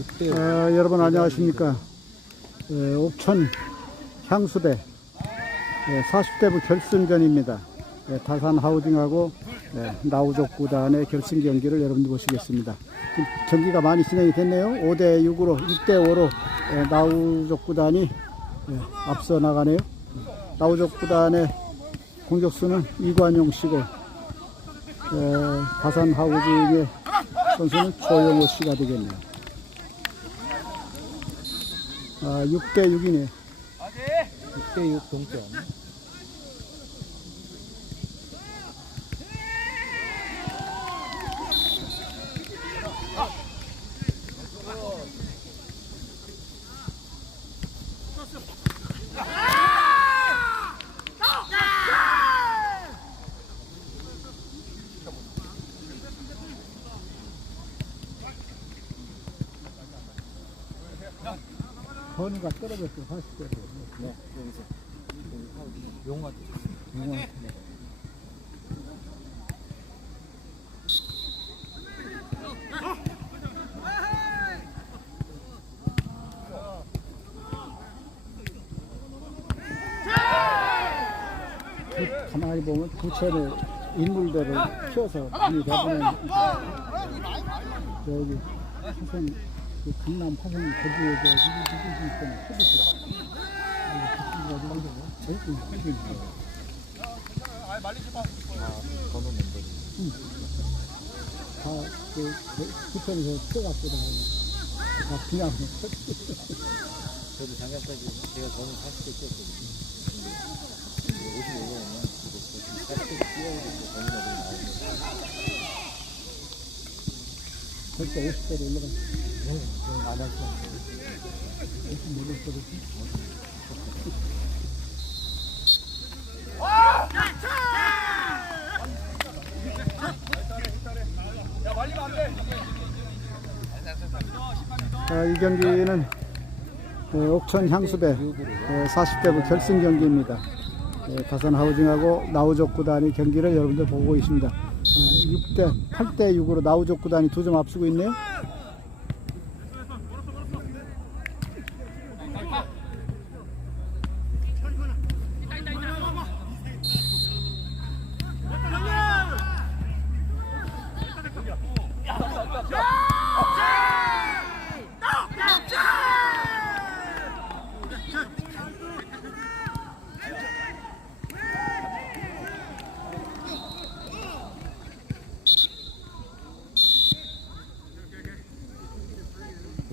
6대 어, 여러분 안녕하십니까. 에, 옥천 향수대 에, 40대부 결승전입니다. 에, 다산 하우징하고 에, 나우족 구단의 결승 경기를 여러분들 보시겠습니다. 지금 경기가 많이 진행이 됐네요. 5대 6으로 6대 5로 에, 나우족 구단이 에, 앞서 나가네요. 나우족 구단의 공격수는 이관용 씨고 에, 다산 하우징의 선수는 조영호 씨가 되겠네요. 아, 6대 6이네. 6대 6 동점. 번우가 떨어졌어, 40대로. 네, 여기서 용화 용화. 네. 그 가만히 보면 부천의 인물들을 키워서 많이 대부분 저기 화성, 그 강남 화성 거기에 저 누구 누구 있잖아, 소비스. 아, 번호 멤버리. 다, 그, 그 부천에서 키워갖고 다, 다 그냥 저도 작년까지 제가 저는 40대 뛰었거든요. 근데 55년이면 지금 40대 뛰어야 되고 번호 멤버리 나오는데. 벌써 50대로 올라가. 네, 저는 안 하시면 무슨 모를? 자, 이 경기는 어, 옥천 향수대 40대부 결승 경기입니다. 어, 다산 하우징하고 나우족 구단이 경기를 여러분들 보고 있습니다. 6대 8대 6으로 나우족 구단이 두 점 앞서고 있네요.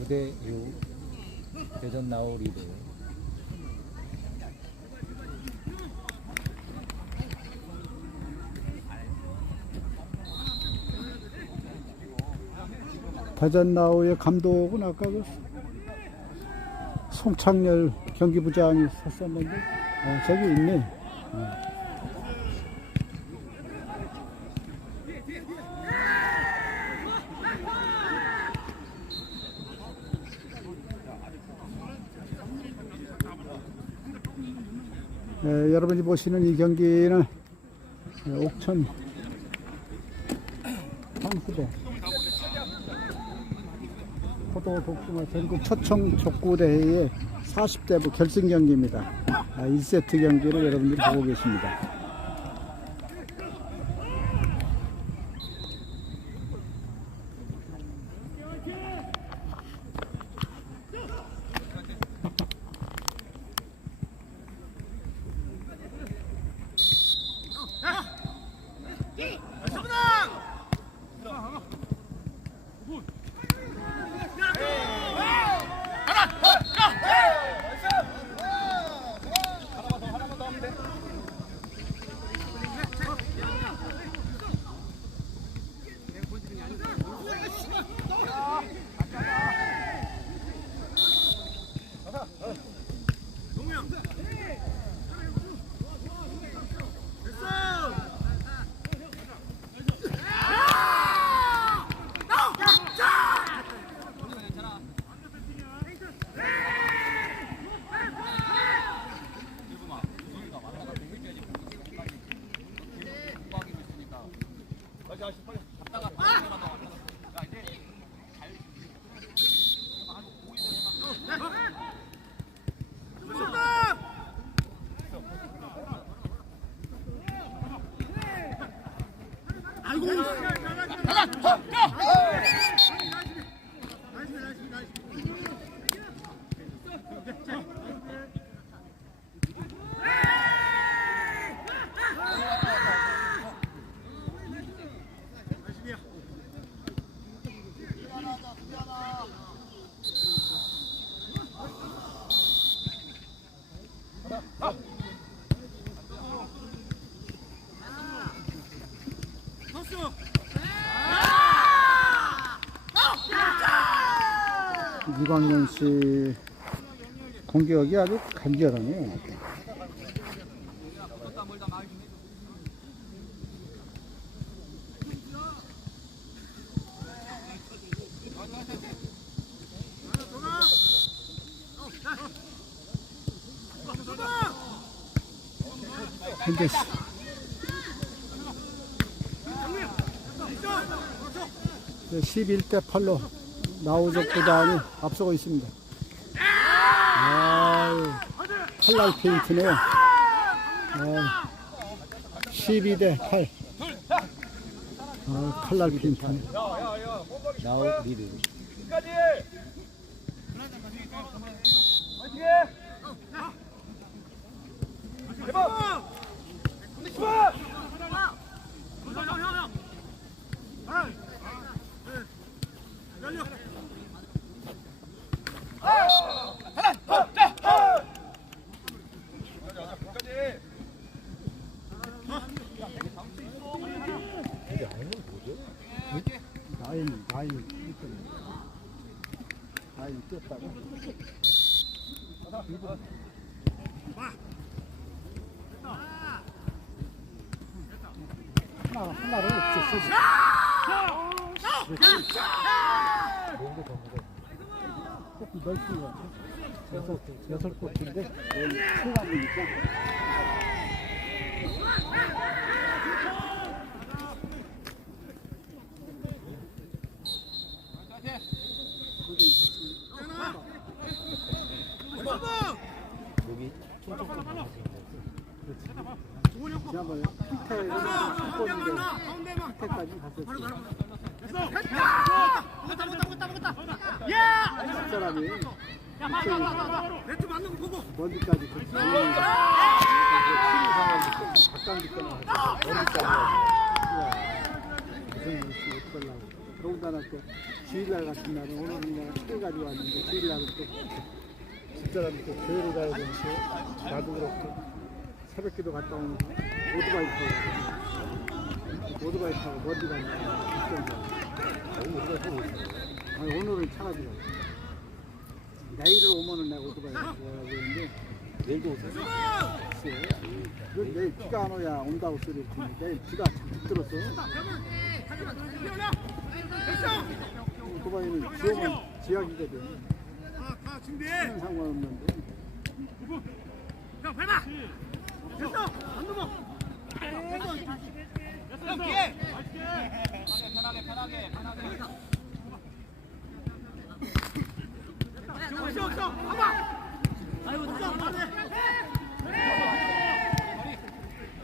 9대 6 대전 나우 리드. 대전 나우의 감독은 아까 그 송창렬 경기부장이 섰었는데 어, 저기 있네. 어. 예, 여러분이 보시는 이 경기는 예, 옥천 황수대 포도 복숭아 전국 초청 족구대회의 40대부 결승 경기입니다. 아, 1세트 경기를 여러분들이 보고 계십니다. 이광현 씨 공격이 아주 간결하네요. 11대 8로 나우적 구단이 앞서고 있습니다. 아유, 칼날 페인트네요. 아, 12대 8. 아, 칼날 페인트네. 나우 리드. 라인, 라인, 라인 뛰었다가. 하나, 하나를 없앴어. 조금 넓은 것 같아. 여섯, 여섯 곳인데, 여기 체감이니까. 여기 지난번에 피터에 슈퍼인데 피터까지 갔었지. 집 사람이 먼지까지 그 가까운 거나 먼지까지 무슨 일이 어떡하려고. 더군다나 또 주일날 같은 날은 오늘은 그냥 차 가지고 왔는데 주일날은 또 집사람이 또 교회를 가야 되니까 나도 그렇고 새벽기도 갔다 오는 오토바이 타고 오토바이 타고 먼지 가는 거. 아니 오늘은 차 가 지고 왔어 내일을 오면은 내가 오토바이 타고 가야 되는데 내일도 오세요? 그 내일 비가 안 오야 온다고 소리 했더니 내일 비가 잔뜩 들었어 오토바이는 지하기거든. 차는 상관없는데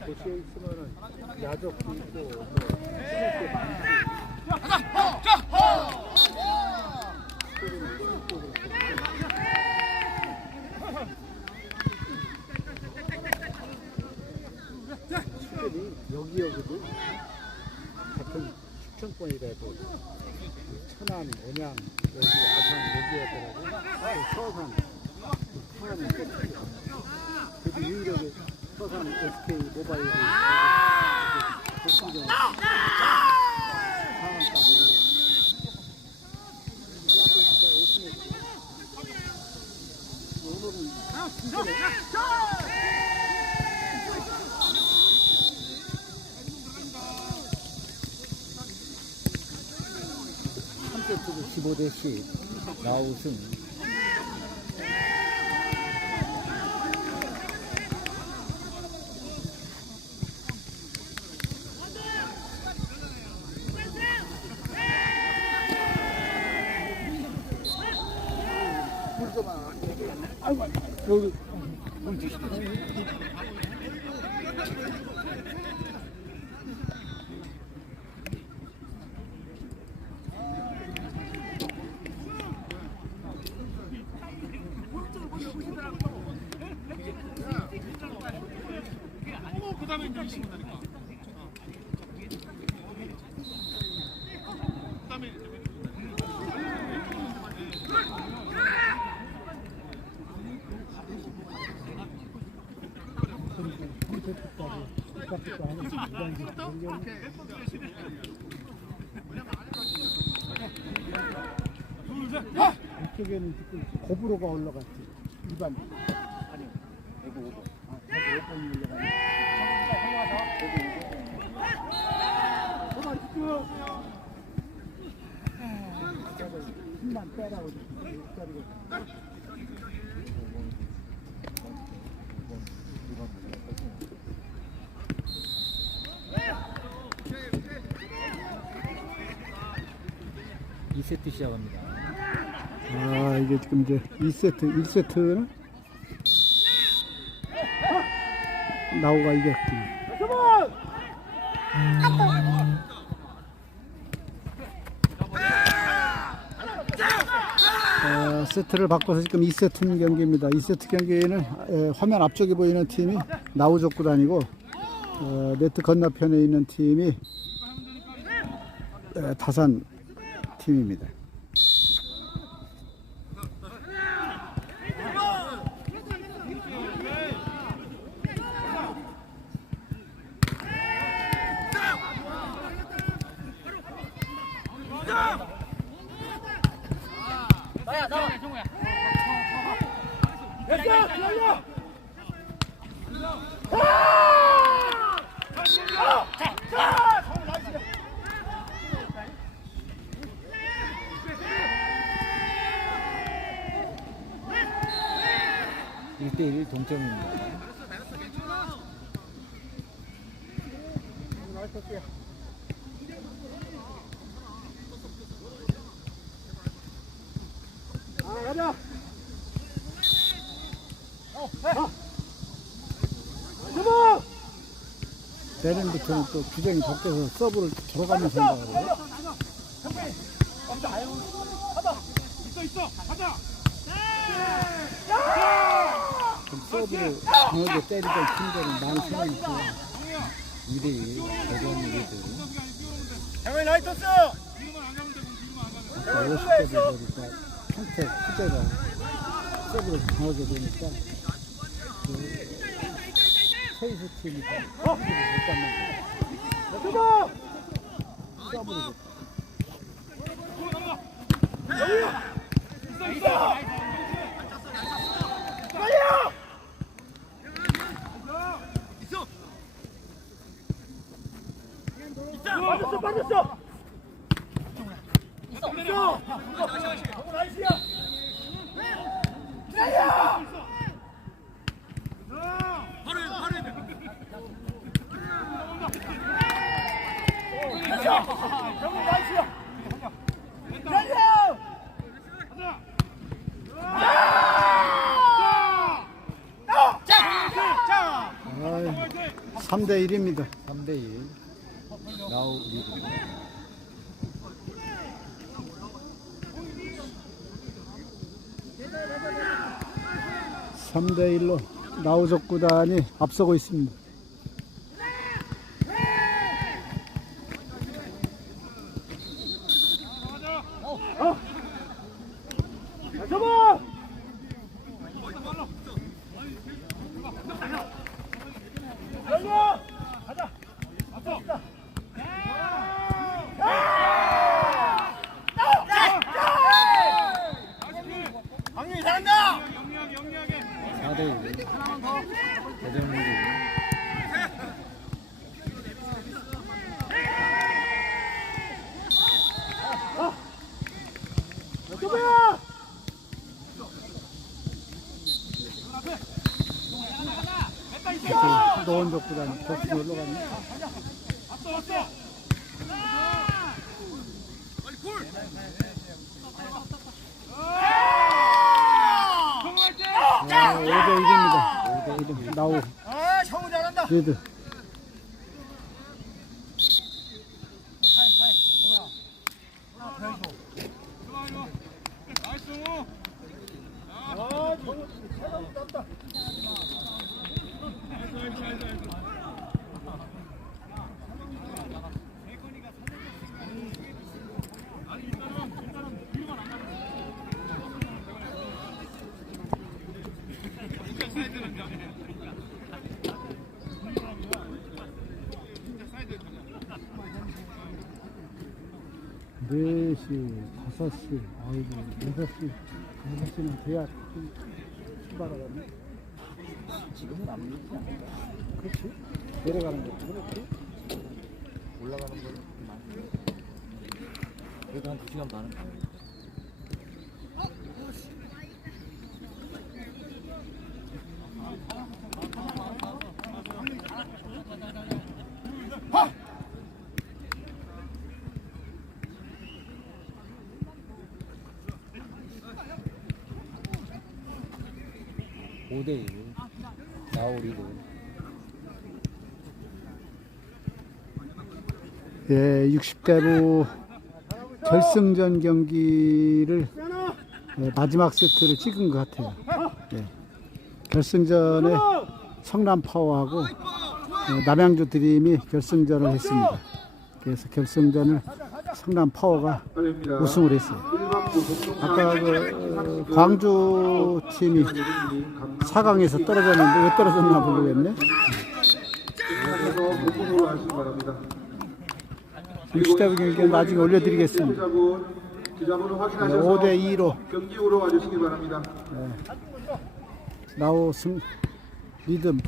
도시에 있으면은 야적도 있고 뭐 찍을 게 많지 스토리는 또그렇고. 출연이 여기 여기도 같은 축천권이라도 천안, 온양, 여기 아산 여기하더라도 또 서산, 끝이죠. 그래도 유일하게 서산 SK 모바일이 복싱장 상황까지 이한번 진짜 오픈했지. 오늘은 삼세트도 15대 10 그다음에 밀리시면 되니까. 그다음에 이쪽에는 조금 고브로가 올라갔지 일반. 이게 지금 이제 2세트, 1세트는 나우가 이겼지. 어, 세트를 바꿔서 지금 2세트 경기입니다. 2세트 경기에는 에, 화면 앞쪽에 보이는 팀이 나우 족구단이고 어, 네트 건너편에 있는 팀이 에, 다산 팀입니다. 일대일 동점입니다. 내년부터는 또 규정이 바뀌어서 서브를 들어가면서 한다고 그럼 서브를 강하게 때리던 팀들은 많이 생기니까 2대1 대전 리드. 장면 라이터스! 50대 되니까 평택 후제가 서브를 강하게 되니까 그 서이스 팀이 못 받는 거야. 서브를 못 빠졌어, 빠졌어! 있어! 있어! 있어! 나이스야! 기다려! 나이스야! 정우 나이스야! 기다려! 아이, 3대 1입니다. 3대 1 나우 리드. 3대 1로 나우적 구단이 앞서고 있습니다. 잡아! 열려! 가자! 앞서! 강민이 잘한다! 4대1 대전 리드. 누구야? 노원적 구단이 격수 올라갔네. 아, 5대 1입니다. 5대 1 나우 아, 정우 잘한다! 아, 정우 최고 땄다! 4시, 5시, 아이고, 6시, 6시는 돼야 출발하거든요. 지금은 안 밀리지 않을까? 그렇지? 내려가는 거. 그렇지? 올라가는 거는 많이. 그래도 한 2시간 반은 가요. 오대 1. 나오리고. 예, 60대부 결승전 경기를 예, 마지막 세트를 찍은 것 같아요. 예. 결승전에 성남 파워하고 예, 남양주 드림이 결승전을 했습니다. 그래서 결승전을 성남 파워가 우승을 했어요. 아까 그 어, 광주 팀이 4강에서 떨어졌는데 왜 떨어졌나 모르겠네. 그래서 부분으로 하시기 바랍니다. 60대부 경기는 나중에 올려드리겠습니다. 기자분, 기자분을 확인하셔서 5대 2로 경기으로 와주시기 바랍니다. 나우승 리듬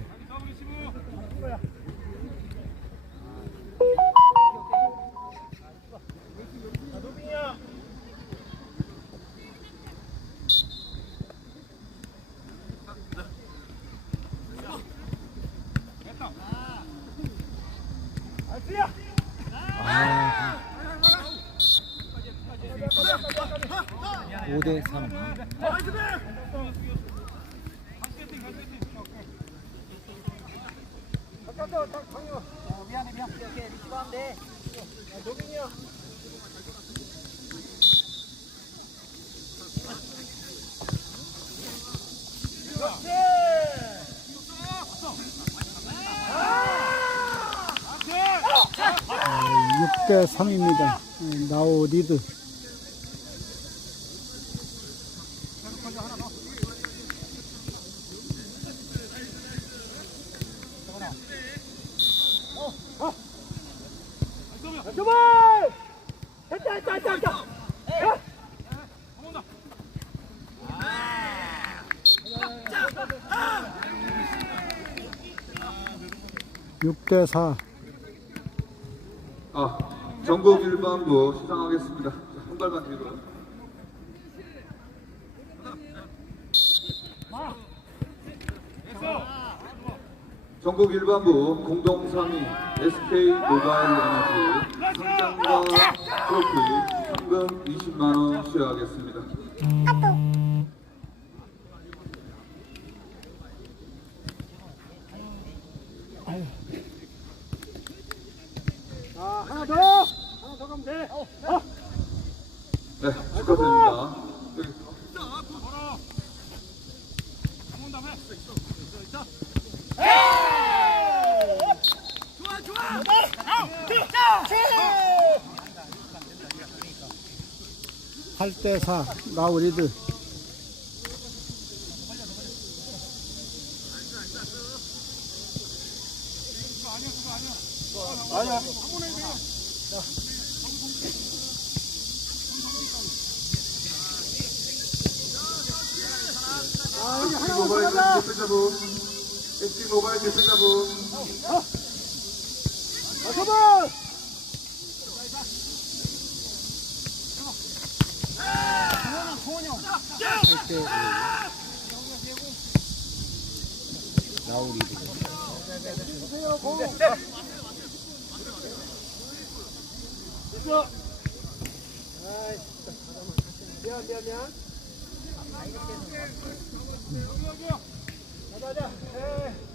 오대 3. 육 6대 3입니다. 나우 리드. 주발! 했다 했다 했다 했다. 육대 4. 아, 전국 일반부 시상하겠습니다. 자, 한 발만 뒤로. 전국 일반부 공동 3위 SK 모바일 에너지 상장과 트로피 상금 20만 원 수여하겠습니다. 8대 4 나우 리드 아니야. 아, 모바일 대표자분, ST 모바일 대표자분. 나오리고. 미안 미안 미안. 가자 가자. 에이.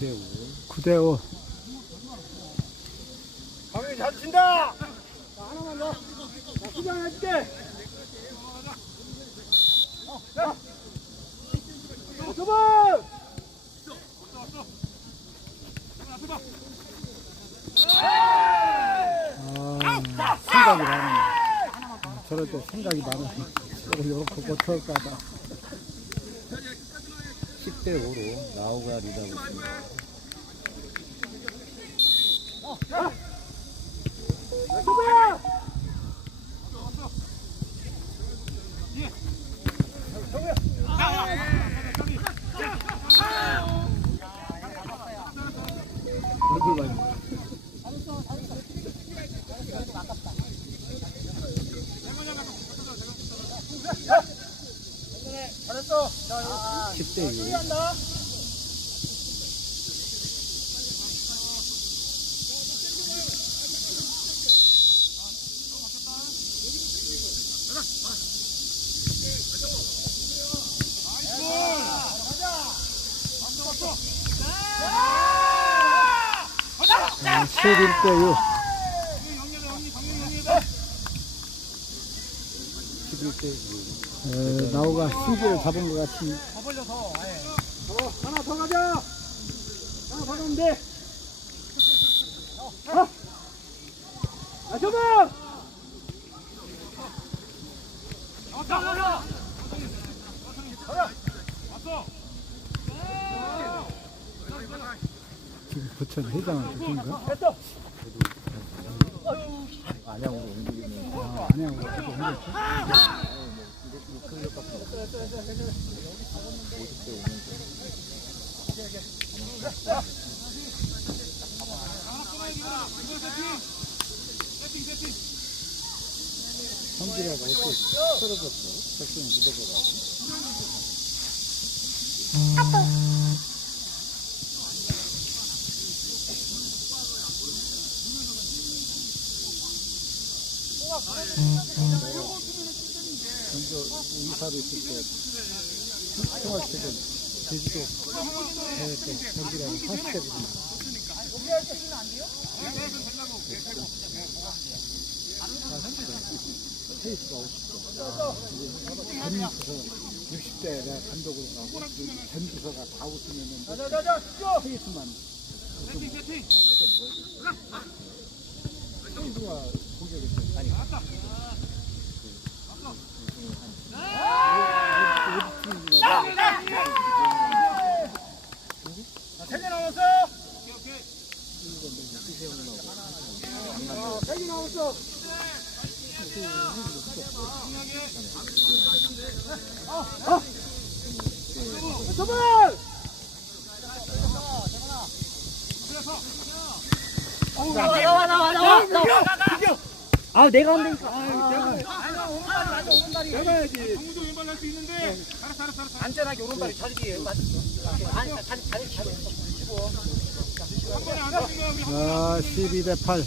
구대 5. 9대 5. 강민이 잘 친다. 자 하나만 더. 자 수정해줄게. 자. 아, 생각이 많아. 저럴 때 생각이 많아. 이렇게 못할까봐. 10대 5로 나우가 리드하고 있습니다. 얼굴 많이. 잘했어. 10대 6. 한다. 아, 11대 6. 11대 6. 에, 나우가 승기를 잡은 것 같습니다. 더 벌려서. 하나 더 가자. 하나 더 가면 돼. 어. 아, 저거. 지금 부천 준가? 됐어. 안양으로 옮기는 아, 아니야, 생겼지? 50대 5면 성질하고 어떻게 떨어졌어? 결승 묻어버려. 먼저 이사를 있을 때 생활체전 제주도 대회 때 경기랑 40대거든요. 페이스가 50대. 전주서 60대 내가 감독으로 가고 그 전주서가 다 우승했는데 자, 자, 자, 쭉. 페이스만 페이스가 공격했어요. 아니. 세개 남았어. 어, 세개 남았어. 어, 어. 저번. 나와 나와 나와 나와. 아 내가 온다니까. 아, 오른발이. 내가 해야지. 정무도 왼발 날수 있는데 알았어 알았어 알았어 안전하게 오른발이 자리에 맞았어. 아니 자리 자리 자리. 아, 12대 8.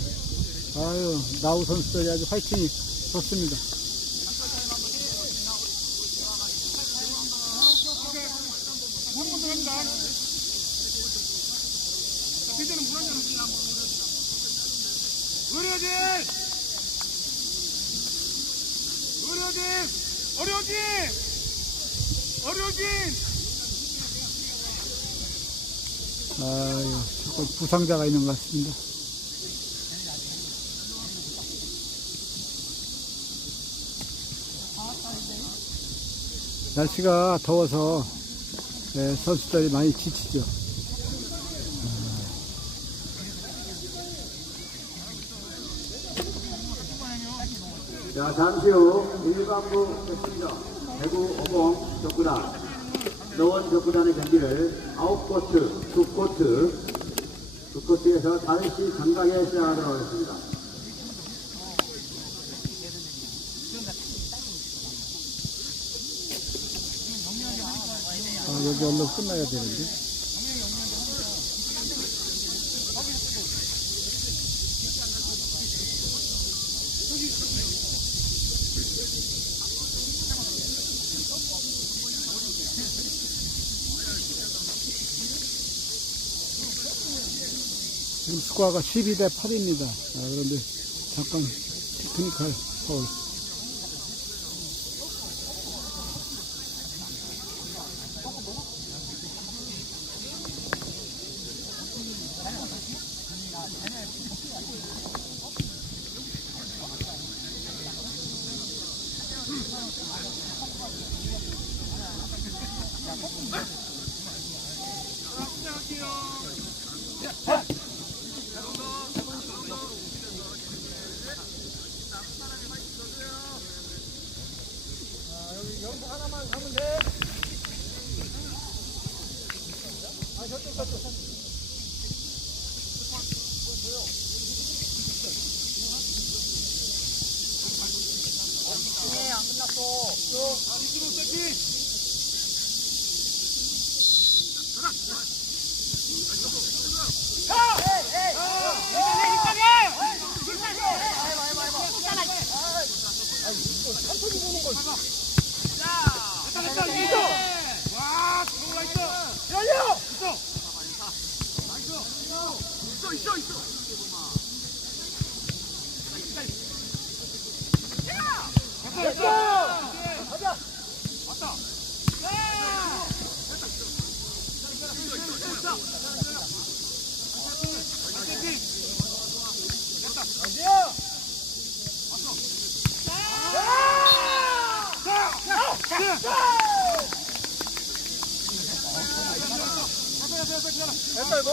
아유, 나우 선수들이 아주 화이팅이 좋습니다. 의료진 의료진 어려진 어려진 아유, 자꾸 부상자가 있는 것 같습니다. 날씨가 더워서 예, 선수들이 많이 지치죠. 자, 잠시 후 일반부 됐습니다. 대구 어봉 격구단, 노원 격구단의 경기를 아웃코트, 투코트, 투코트에서 5시 정각에 시작하도록 하겠습니다. 아, 여기 얼른 끝나야 되는데. 지금 스코어가 12대 8입니다. 아, 그런데 잠깐 테크니컬 파울. 와,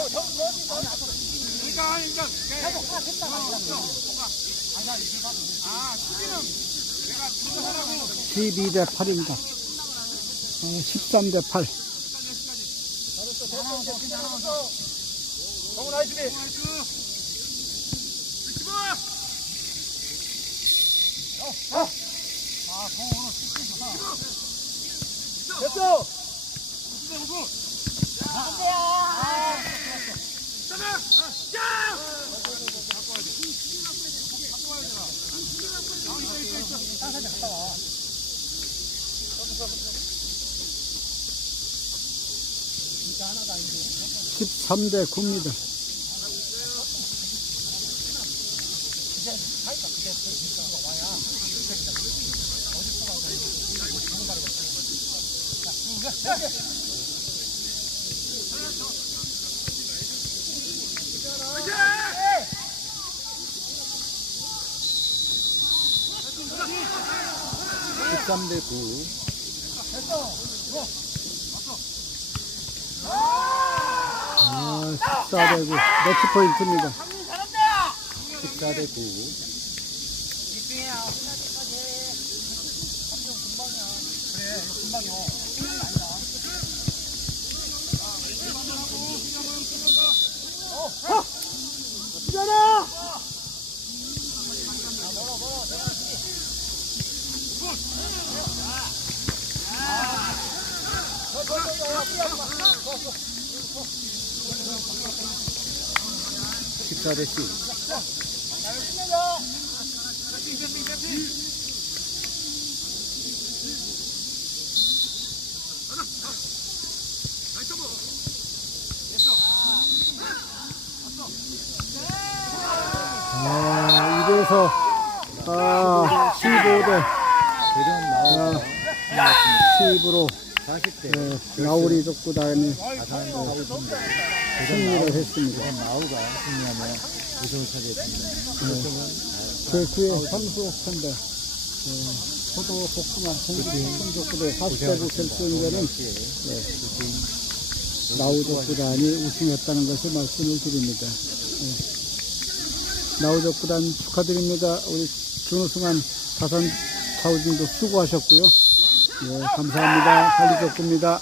그러니까 그러니까 그거 하라고 12대 8입니다. 13대 8. 됐어 됐어 13대 9입니다. 13대 9. 아, 14대 9. 매치 포인트입니다. 14대 9. 아저씨. 아, 이래서, 아, 15대. 아, 10으로. 40대. 네, 라울이 좋고 다니. 아, 다니. 승리를 했습니다. 나우가 승리하며 우승을 차지했습니다. 그 뒤에 선수 선대, 예, 포도 복숭아 족구대 40대구 결승전은 예, 나우 족구단이 우승했다는 것을 말씀을 드립니다. 예. 나우 족구단 축하드립니다. 우리 준우승한 다산 차우진도 수고하셨고요. 예, 감사합니다. 할리 족구입니다.